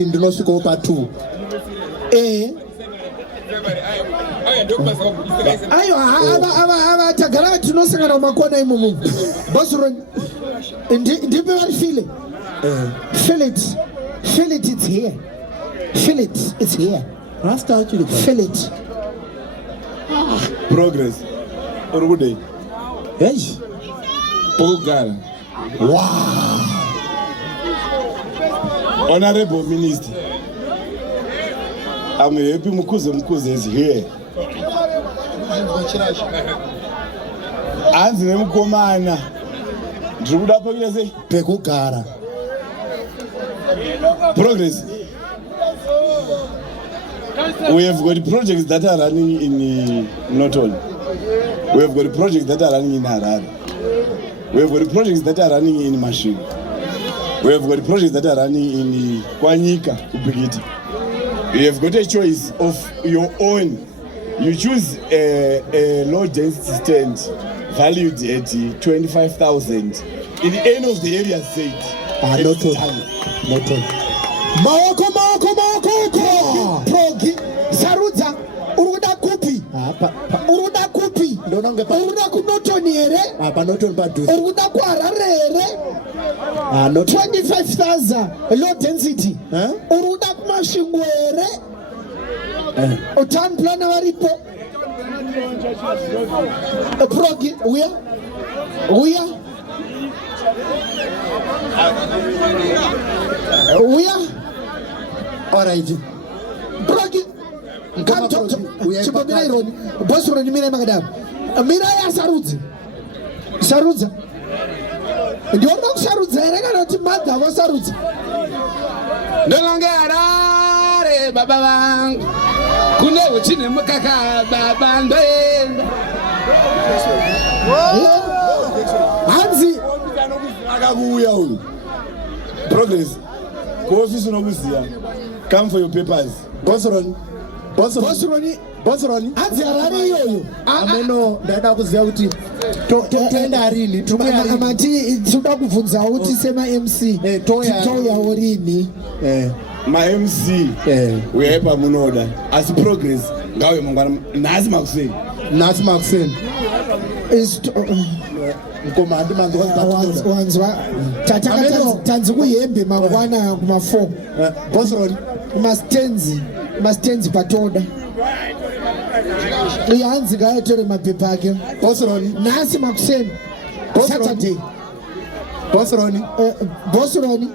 ndinosvika pa 2 ayo ava tagara tinosangana mumakona imomo bosron ndipe vari feel it it's here, feel it's here, rasta actually feel it. Progress uri kudei hey pokugara. wow Honorable Minister, I'm happy Mukuze is here. Anzi nemukomana ndikuda pekese pekugara. Progress. We have got projects that are running in Norton. We have got projects that are running in Harare. We have got projects that are running in Machine. We have got projects that are running in Kwanyika, Upigiti. You have got a choice of your own. You choose a low density stand valued at 25,000 in any of the areas said. Not all. Maoko. Progi. Sarudza. Uruda kupi. Uruda kupi. Uruda kunotoni ere. Panotoni paduze. Uruda kuharare ere. 25,000 low density. Uruda kumashingo ere. Utan plana varipo. Progi. Uya. All right. Progi. Come to Chipomira Ironi. Bosroni Mira Magadam. Mira Sarudza. Ndio Sarudza era kuti madha wa Sarudza. Ndolonge arare baba vangu. Kune uchine mukaka baba ndoenda. Hanzi akakuuya uyu. Progress. Kuofisi unokuziya. Come for your papers. Bosroni. hanzi arare iyoyo. Ameno ndaida kuziya kuti toenda rini. Amati tinoda kubvunzawo kuti sema MC titoyawo rini. Ma MC uyaipa munoda asi progress ngawe mangwana nhasi makuseni mkomandi wanzwa tanzi kuyembe mangwana kuma4 Bosroni mastenzi patoda uyo hanzi ngaatore mapepa ake. Bosroni nhasi makuseni Saturday. Bosroni